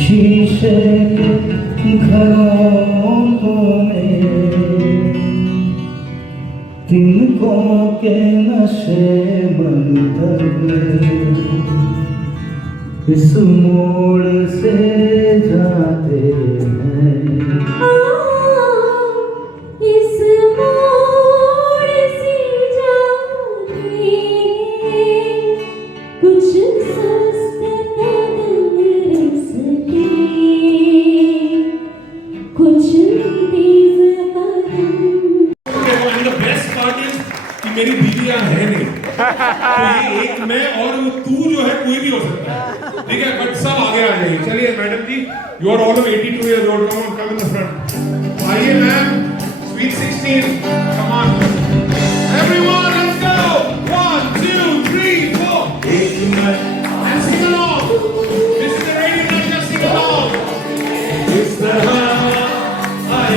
शीशे के घरों में तिनकों के नशे मंतर इस मोड़ से जाते हैं। इस मोड़ से जाते कुछ सस्ते कदम रस के, कुछ तेज कदम। The best part is कि मेरी बीवियां है नहीं, तो ये एक मैं और वो तू जो है कोई भी हो सकता है, ठीक है, बट सब आगे आ जाइए। चलिए madam ji, you are all of 82 years old, come on, come in the front. आइए ma'am, sweet 16, come on, everyone, let's go, 1, 2, 3, 4, and sing along. This is the radio night, just sing along. It's the I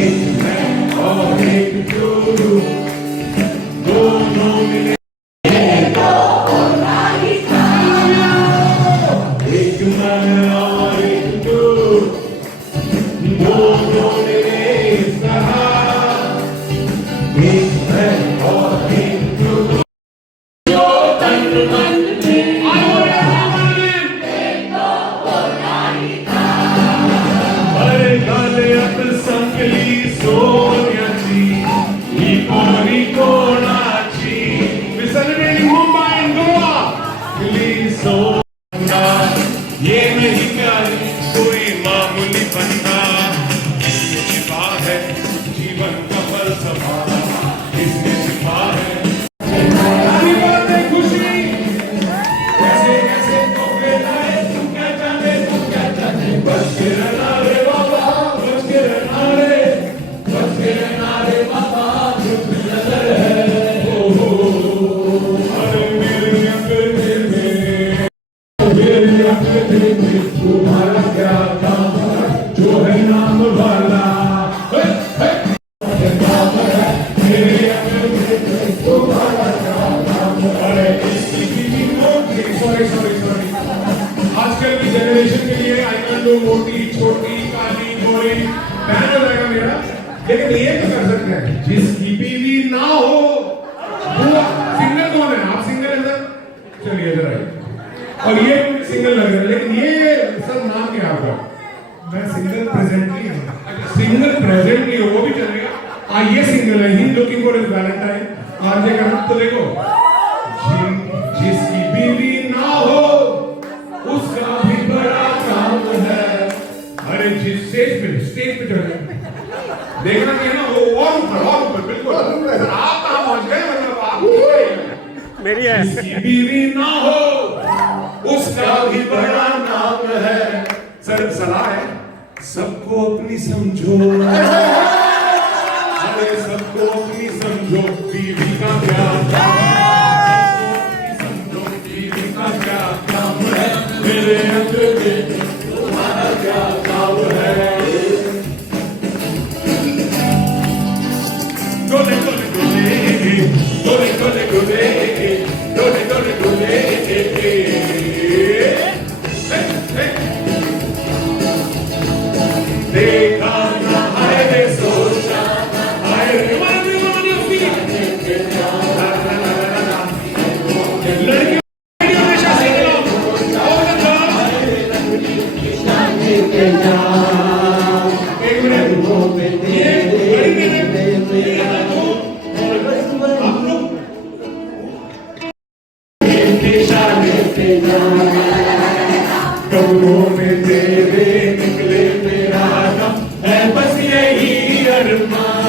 एक मैं और एक तू, दोनों मिले एक मैं और एक तू, दोनों मिले इस तरह, एक मैं और एक तू, जो तन मन में अरे गाले अब संगली सोन्याची ही कोरी कोणाची विसरलेली मुंबई and गोवा प्लीज सोना ये नहीं प्यार कोई मामूली बंदा, इसमें छिपा है जीवन का फलसफा, इसमें छिपा है सारी बातें खुशी कैसे कैसे तोहफे लाए, तू क्या चाहे बस के रहना रे बाबा, बस के रहना रे बाबा, चुप नजर है ओ हो, अरे मेरे अंगने में तुम्हारा क्या काम है, जो है नाम वाला काम है, मेरे अंगने में तुम्हारा क्या काम है, अरे इसकी बीवी मोटी, सॉरी आजकल की जनरेशन के लिए आई कैन डू मोटी छोटी काली गोरी बैन हो जाएगा मेरा, लेकिन ये तो कर सकते हैं जिसकी बीवी ना हो वो सिंगल कौन है, आप सिंगल है सर, चलिए इधर आइए, और ये सिंगल लग रहा है, लेकिन ये सर नाम क्या है आपका, मैं सिंगल प्रेजेंटली हूँ, सिंगल प्रेजेंटली हो वो भी चलेगा, ये सिंगल है, ही लुकिंग फॉर हिज वैलेंटाइन, आज ये करना तो देखो जिसकी बीवी ना हो उसका भी बड़ा काम है, अरे जिस स्टेज पे चढ़े देखना चाहिए ना, वो और ऊपर बिल्कुल आप कहाँ पहुंच गए, मतलब आप मेरी है, जिसकी बीवी ना हो उसका भी बड़ा नाम है, सर सलाह है सबको अपनी समझो, अरे सबको अपनी समझो, बीवी का क्या काम है, मेरे अंदर तुम्हारा क्या काम है, डोले डोले डोले डोले डोले डोले डोले डोले डोले देखा ना है रे सोचा है रे मानियो लड़की कब्रों में तेरे निकले मेरा दम है, बस यही अरमान।